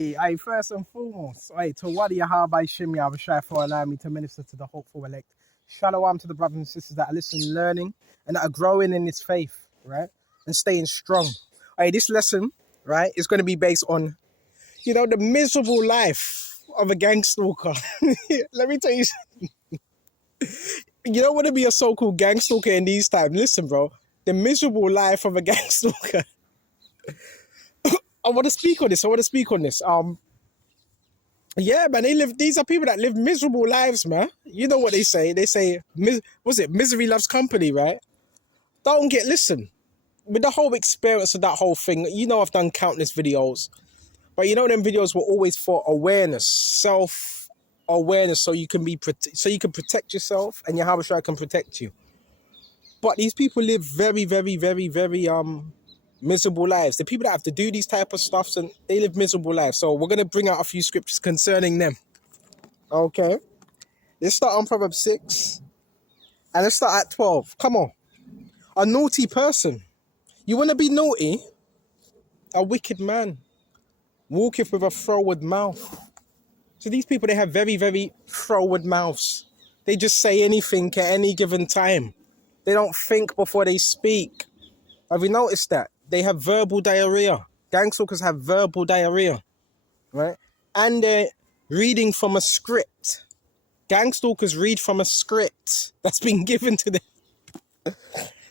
Hey, first and foremost, Tawadi Yahabai Shimi Abashai for allowing me to minister to the hopeful elect. Shalom to the brothers and sisters that are listening, learning, and that are growing in this faith, right? And staying strong. This lesson, right, is going to be based on, the miserable life of a gang stalker. Let me tell you something. You don't want to be a so-called gang stalker in these times. Listen, bro, the miserable life of a gang stalker. I want to speak on this. Yeah, man, these are people that live miserable lives, man. You know what they say? They say, misery loves company, right? Listen, with the whole experience of that whole thing, I've done countless videos, but them videos were always for awareness, self-awareness, so you can protect yourself and your Habashai can protect you. But these people live very, very, very, very, miserable lives. The people that have to do these type of stuffs, and they live miserable lives. So we're going to bring out a few scriptures concerning them. Okay. Let's start on Proverbs 6. And let's start at 12. Come on. A naughty person. You want to be naughty? A wicked man walketh with a froward mouth. So these people, they have very, very froward mouths. They just say anything at any given time. They don't think before they speak. Have you noticed that? They have verbal diarrhea. Gangstalkers have verbal diarrhea, right? And they're reading from a script. Gangstalkers read from a script that's been given to them.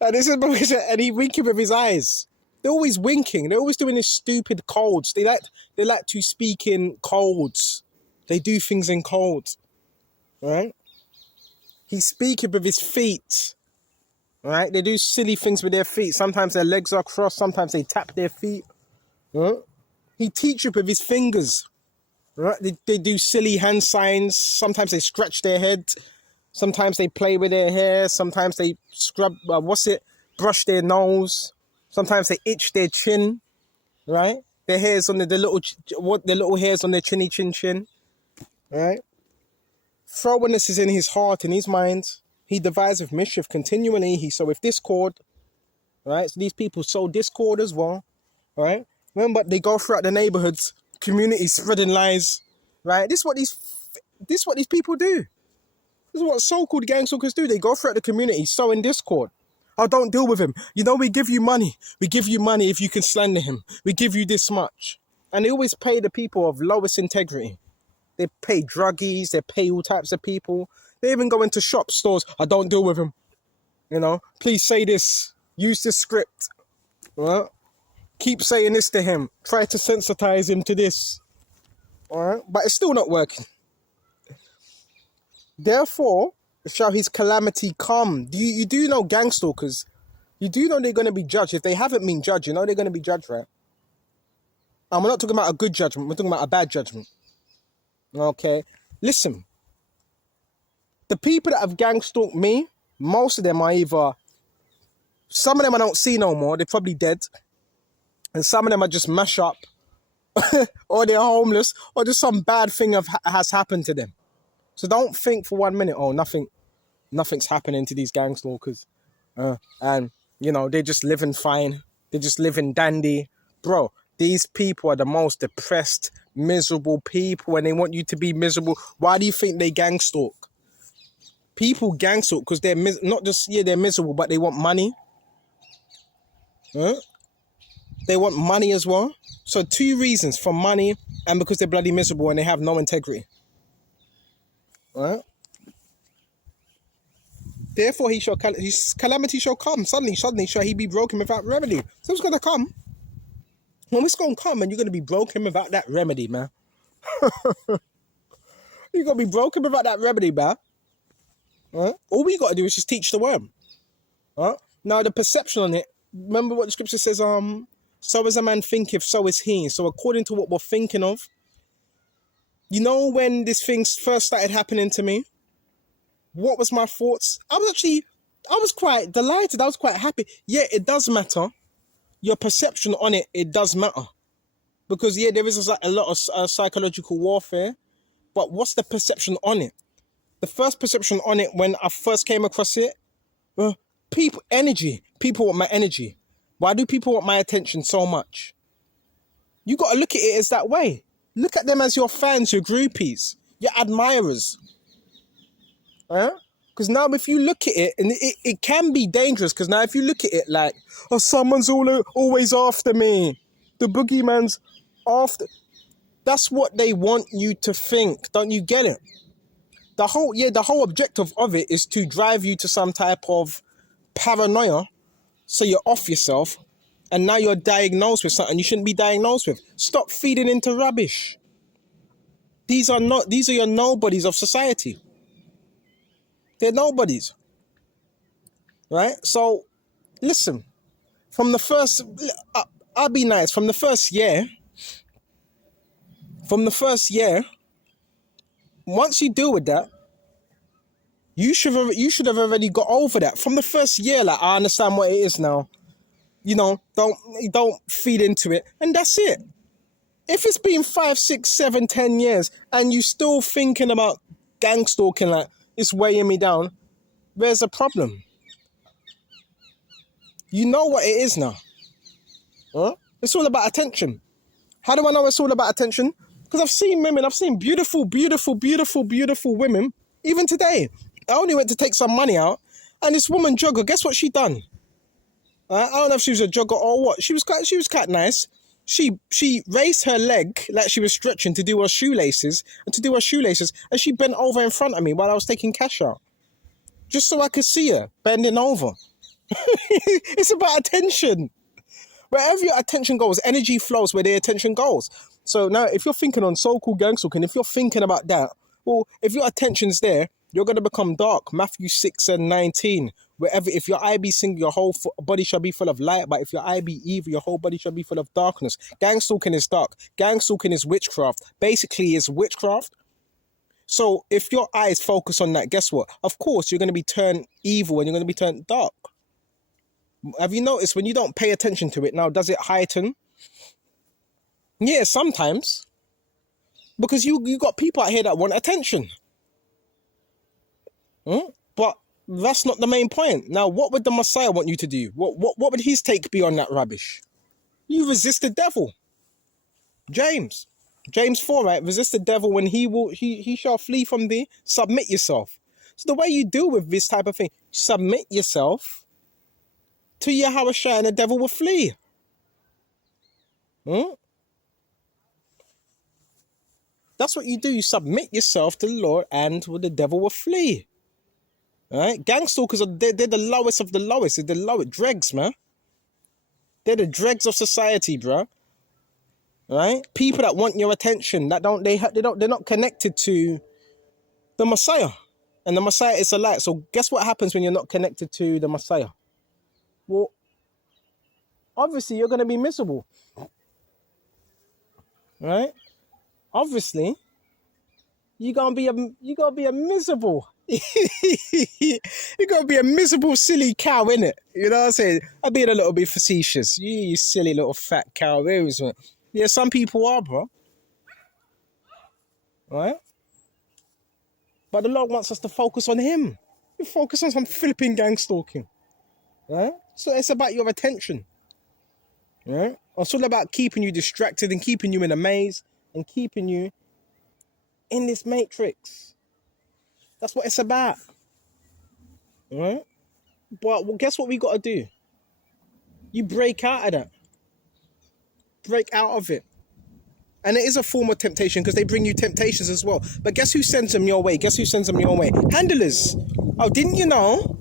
And this is because, and he winking with his eyes. They're always winking. They're always doing these stupid codes. They like to speak in codes. They do things in codes, right? He's speaking with his feet. Right? They do silly things with their feet. Sometimes their legs are crossed. Sometimes they tap their feet. Right? He teaches with his fingers. Right? They do silly hand signs. Sometimes they scratch their head. Sometimes they play with their hair. Sometimes they brush their nose. Sometimes they itch their chin. Right? Their hairs on the little hairs on their chinny chin. Right? Frowardness is in his heart, in his mind. He deviseth mischief continually. He soweth discord. Right? So these people sow discord as well. Right? Remember, they go throughout the neighborhoods, communities, spreading lies. Right? This is what these people do. This is what so-called gangstalkers do. They go throughout the community, sowing discord. Oh, don't deal with him. We give you money. We give you money if you can slander him. We give you this much. And they always pay the people of lowest integrity. They pay druggies. They pay all types of people. They even go into shop stores. I don't deal with him. Please say this. Use this script. Right? Keep saying this to him. Try to sensitize him to this. All right? But it's still not working. Therefore, shall his calamity come. You do know gangstalkers. You do know they're going to be judged. If they haven't been judged, they're going to be judged, right? And we're not talking about a good judgment. We're talking about a bad judgment. Okay? Listen. The people that have gang-stalked me, most of them are either, some of them I don't see no more, they're probably dead. And some of them are just mash up, or they're homeless, or just some bad thing has happened to them. So don't think for 1 minute, nothing's happening to these gang-stalkers. And, they're just living fine. They're just living dandy. Bro, these people are the most depressed, miserable people, and they want you to be miserable. Why do you think they gang-stalk? People gang-stalk because they're they're miserable, but they want money. Huh? They want money as well. So 2 reasons: for money and because they're bloody miserable and they have no integrity. Right? Therefore, his calamity shall come. Suddenly shall he be broken without remedy. So it's going to come. When it's going to come, and you're going to be broken without that remedy, man. You're going to be broken without that remedy, man. Right? All we got to do is just teach the worm. Right? Now, the perception on it, remember what the scripture says, so as a man thinketh, so is he. So according to what we're thinking of, when this thing first started happening to me, what was my thoughts? I was quite delighted. I was quite happy. Yeah, it does matter. Your perception on it does matter. Because, there is a lot of psychological warfare. But what's the perception on it? The first perception on it when I first came across it, energy. People want my energy. Why do people want my attention so much? You got to look at it as that way. Look at them as your fans, your groupies, your admirers. Because now if you look at it, and it can be dangerous, because now if you look at it like, oh, someone's always after me. The boogeyman's after. That's what they want you to think. Don't you get it? The whole objective of it is to drive you to some type of paranoia, so you're off yourself, and now you're diagnosed with something you shouldn't be diagnosed with. Stop feeding into rubbish. These are your nobodies of society. They're nobodies. Right? So, listen, from the first, I'll be nice, from the first year, once you deal with that, you should have already got over that. From the first year, like, I understand what it is now. You know, don't feed into it. And that's it. If it's been 5, 6, 7, 10 years and you still thinking about gang stalking, like, it's weighing me down, there's a problem. You know what it is now. It's all about attention. How do I know it's all about attention? Because I've seen beautiful, beautiful, beautiful, beautiful women, even today. I only went to take some money out, and this woman jogger, guess what she done? I don't know if she was a jogger or what. She was quite nice. She raised her leg like she was stretching to do her shoelaces, and she bent over in front of me while I was taking cash out, just so I could see her bending over. It's about attention. Wherever your attention goes, energy flows where the attention goes. So now, if you're thinking on so-called gang stalking, if you're thinking about that, well, if your attention's there, you're going to become dark. Matthew 6:19. If your eye be single, your whole body shall be full of light. But if your eye be evil, your whole body shall be full of darkness. Gang stalking is dark. Gang stalking is witchcraft. Basically, it's witchcraft. So if your eyes focus on that, guess what? Of course, you're going to be turned evil and you're going to be turned dark. Have you noticed when you don't pay attention to it now, does it heighten? Yeah, sometimes. Because you got people out here that want attention. But that's not the main point. Now, what would the Messiah want you to do? What would his take be on that rubbish? You resist the devil. James 4, right? Resist the devil when he shall flee from thee. Submit yourself. So the way you deal with this type of thing, submit yourself to Yahweh Shai and the devil will flee. That's what you do. You submit yourself to the Lord and the devil will flee. Right? Gang stalkers, they're the lowest of the lowest. They're the lowest dregs, man. They're the dregs of society, bro. Right? People that want your attention, they're not connected to the Messiah. And the Messiah is a light. So guess what happens when you're not connected to the Messiah? Well, obviously you're going to be miserable. Right? Obviously, you're going to be a miserable. You're going to be a miserable, silly cow, innit? You know what I'm saying? I'm being a little bit facetious. You silly little fat cow. Yeah, some people are, bro. Right? But the Lord wants us to focus on him. You focus on some flipping gang stalking. Right? So it's about your attention. Right? It's all about keeping you distracted and keeping you in a maze and keeping you in this matrix. That's what it's about. Right? But guess what we got to do? You break out of that. Break out of it. And it is a form of temptation because they bring you temptations as well. But guess who sends them your way? Handlers. Oh, didn't you know?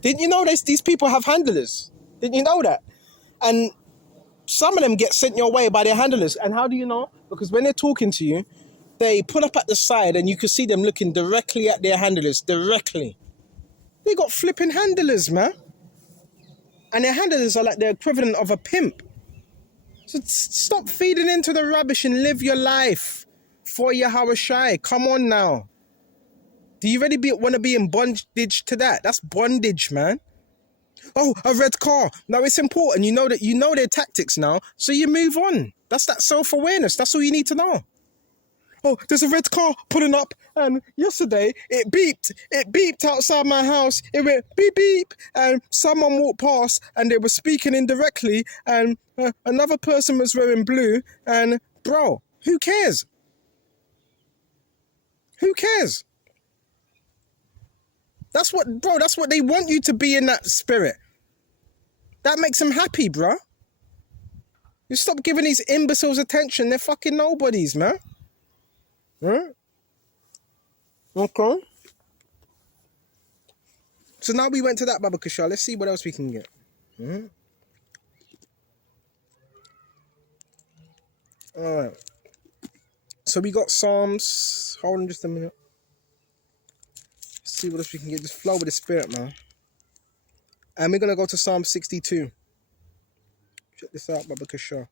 Didn't you know these people have handlers? Didn't you know that? And some of them get sent your way by their handlers. And how do you know? Because when they're talking to you, they pull up at the side and you can see them looking directly at their handlers. Directly. They got flipping handlers, man. And their handlers are like the equivalent of a pimp. So stop feeding into the rubbish and live your life for Yahweh Shai. Come on now. Do you really want to be in bondage to that? That's bondage, man. Oh, a red car. No, it's important. You know their tactics now, so you move on. That's that self-awareness. That's all you need to know. Oh, there's a red car pulling up, and yesterday it beeped. It beeped outside my house. It went beep beep, and someone walked past, and they were speaking indirectly, and another person was wearing blue. And bro, Who cares? Who cares? That's what, bro, that's what they want you to be, in that spirit. That makes them happy, bro. You stop giving these imbeciles attention. They're fucking nobodies, man. Right? Okay. So now we went to that Baba Kishar. Let's see what else we can get. All right. So we got Psalms. Hold on just a minute. Let's see what else we can get. Just flow with the spirit, man. And we're going to go to Psalm 62. Check this out, Baba Kishar.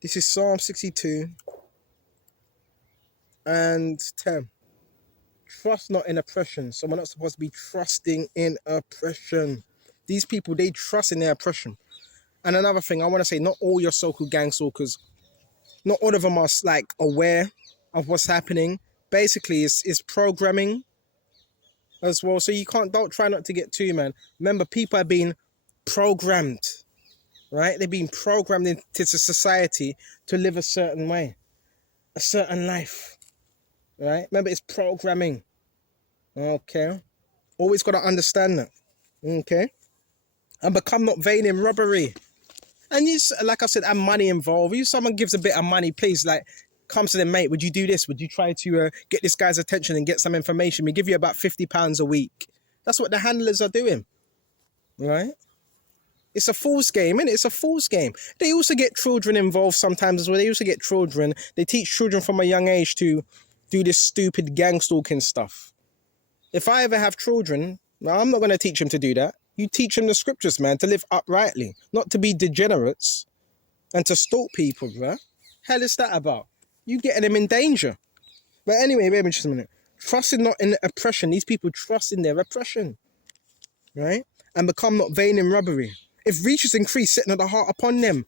This is Psalm 62 and 10. Trust not in oppression. So we're not supposed to be trusting in oppression. These people, they trust in their oppression. And another thing, I want to say, not all your so-called gang stalkers, not all of them are like aware of what's happening. Basically, it's programming as well. So you don't try not to get too, man. Remember, people are being programmed, right? They're being programmed into society to live a certain way, a certain life, right? Remember, it's programming, okay? Always got to understand that, okay? And become not vain in robbery. And you, like I said, and money involved. If someone gives a bit of money, please, like, comes to them, mate, would you do this? Would you try to get this guy's attention and get some information? We give you about £50 a week. That's what the handlers are doing, right? It's a fool's game, isn't it? It's a fool's game. They also get children involved sometimes as well. They also get children. They teach children from a young age to do this stupid gang stalking stuff. If I ever have children, now I'm not going to teach them to do that. You teach them the scriptures, man, to live uprightly, not to be degenerates and to stalk people, bruh. Hell is that about? You getting them in danger. But anyway, wait just a minute. Trusting not in oppression. These people trust in their oppression, right? And become not vain in robbery. If riches increase, setting the heart upon them.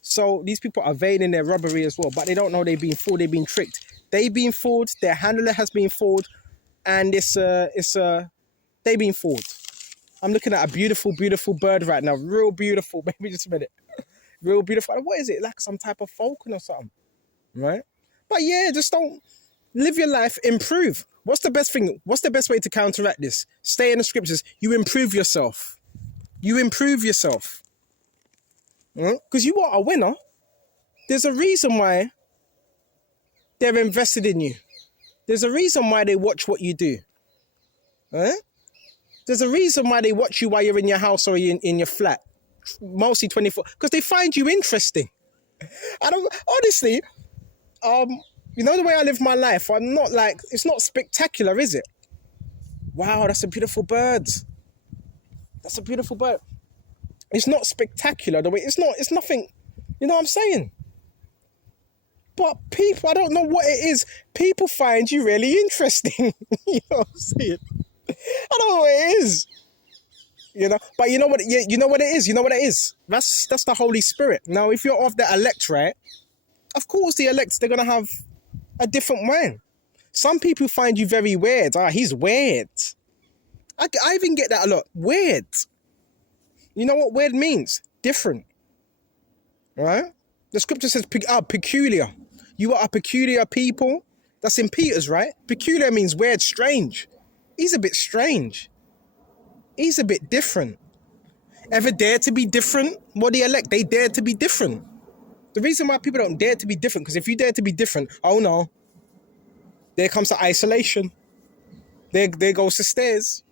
So these people are vain in their robbery as well, but they don't know they've been fooled, they've been tricked. They've been fooled, their handler has been fooled, and they've been fooled. I'm looking at a beautiful, beautiful bird right now. Real beautiful. Maybe just a minute. Real beautiful. What is it? Like some type of falcon or something, right? But yeah, just don't live your life, improve. What's the best thing? What's the best way to counteract this? Stay in the scriptures. You improve yourself. You improve yourself. Because you are a winner. There's a reason why they're invested in you. There's a reason why they watch what you do. There's a reason why they watch you while you're in your house or in your flat. Mostly 24. Because they find you interesting. Honestly, you know the way I live my life, I'm not like, it's not spectacular, is it? Wow, that's a beautiful bird. That's a beautiful bird. It's not spectacular the way, it's nothing, you know what I'm saying? But people, I don't know what it is. People find you really interesting. You know what I'm saying? I don't know what it is. You know, but you know what? You know what it is. You know what it is. That's the Holy Spirit. Now, if you're of the elect, right? Of course, the elect, they're gonna have a different mind. Some people find you very weird. He's weird. I even get that a lot. Weird. You know what weird means? Different. Right? The scripture says peculiar. You are a peculiar people. That's in Peter's, right? Peculiar means weird, strange. He's a bit strange. He's a bit different. Ever dare to be different? Well, the elect, they dare to be different. The reason why people don't dare to be different, because if you dare to be different, oh no, there comes the isolation. There goes the stairs.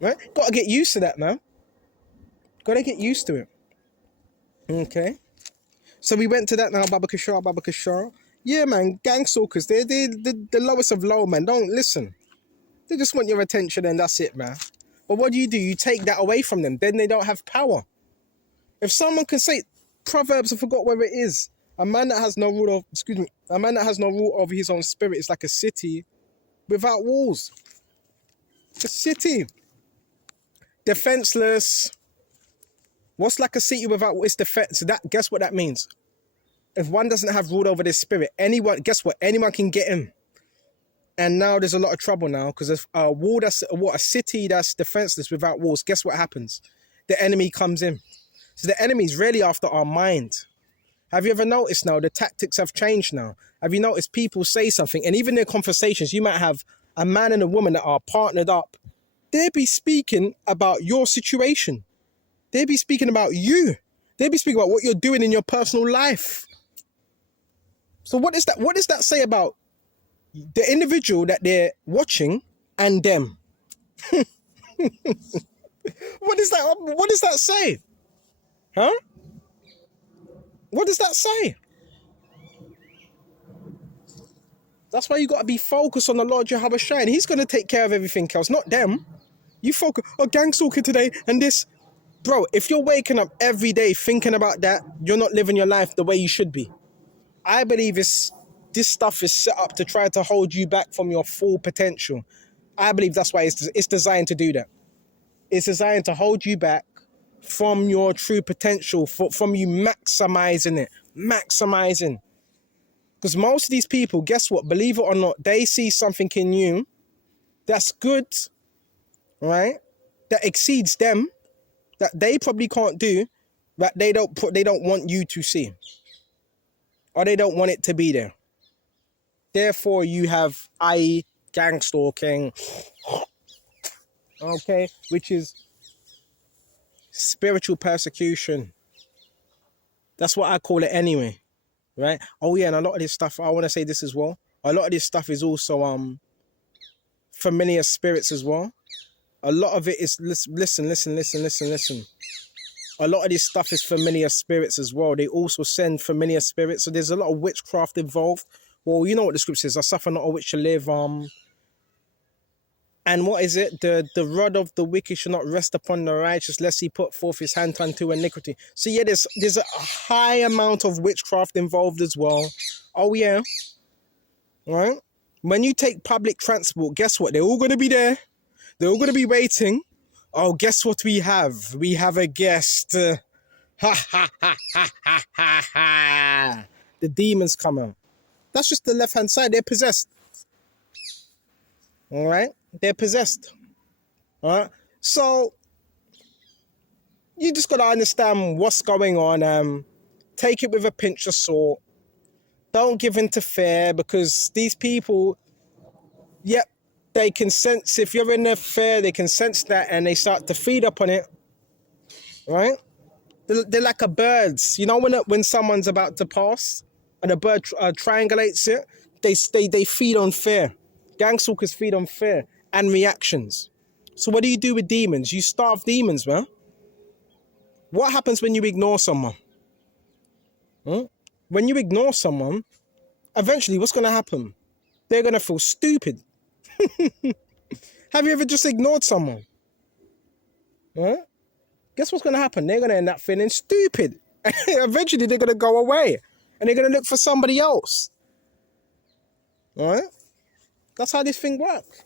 Right? Got to get used to that, man. Got to get used to it. Okay. So we went to that now, Baba Kishar. Yeah, man, gang stalkers, they're the lowest of low, man. Don't listen. They just want your attention and that's it, man. But what do? You take that away from them. Then they don't have power. If someone can say, Proverbs, I forgot where it is. A man that has no rule over his own spirit is like a city without walls. A city. Defenseless. What's like a city without its defense? Guess what that means? If one doesn't have rule over their spirit, guess what? Anyone can get in. And now there's a lot of trouble now because if a city that's defenseless without walls, guess what happens? The enemy comes in. So the enemy is really after our mind. Have you ever noticed now the tactics have changed now? Have you noticed people say something, and even their conversations, you might have a man and a woman that are partnered up. They'll be speaking about your situation. They'll be speaking about you. They'll be speaking about what you're doing in your personal life. So what is that? What does that say about the individual that they're watching and them? What is that? What does that say? Huh? What does that say? That's why you got to be focused on the Lord Jehovah Shai, and He's going to take care of everything else, not them. You focus, oh, gangstalker today and this. Bro, if you're waking up every day thinking about that, you're not living your life the way you should be. I believe this stuff is set up to try to hold you back from your full potential. I believe that's why it's designed to do that. It's designed to hold you back from your true potential, from you maximizing it. Maximizing. Because most of these people, guess what? Believe it or not, they see something in you that's good, right? That exceeds them, that they probably can't do, that they don't want you to see. Or they don't want it to be there. Therefore, you have, i.e., gang stalking, okay, which is spiritual persecution. That's what I call it anyway, right? Oh yeah, and a lot of this stuff, I want to say this as well. A lot of this stuff is also familiar spirits as well. A lot of it is, listen. A lot of this stuff is familiar spirits as well. They also send familiar spirits. So there's a lot of witchcraft involved. Well, you know what the scripture says. I suffer not a witch to live. And what is it? The rod of the wicked shall not rest upon the righteous, lest he put forth his hand unto iniquity. So yeah, there's a high amount of witchcraft involved as well. Oh yeah. Right? When you take public transport, guess what? They're all going to be there. They're all going to be waiting. Oh, guess what we have? We have a guest. Ha ha ha ha ha ha ha. The demons come out. That's just the left-hand side. They're possessed. All right? They're possessed. All right? So, you just got to understand what's going on. Take it with a pinch of salt. Don't give in to fear, because these people, yep, they can sense, if you're in their fear, they can sense that, and they start to feed up on it. Right? They're like a birds. You know when someone's about to pass and a bird triangulates it, they feed on fear. Gangstalkers feed on fear and reactions. So what do you do with demons? You starve demons, man. What happens when you ignore someone? When you ignore someone, eventually what's going to happen? They're going to feel stupid. Have you ever just ignored someone? Huh? Guess what's going to happen? They're going to end up feeling stupid. Eventually, they're going to go away. And they're going to look for somebody else. All right? That's how this thing works.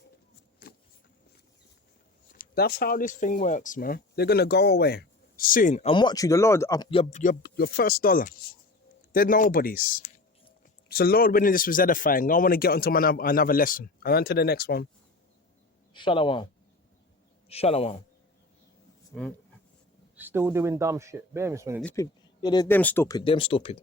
That's how this thing works, man. They're going to go away soon. And watch you, the Lord, your first dollar. They're nobodies. So, Lord, winning this was edifying. I want to get onto another lesson. And on to the next one. Shalom. Shalom. Still doing dumb shit. Bear me, these people, yeah, them stupid.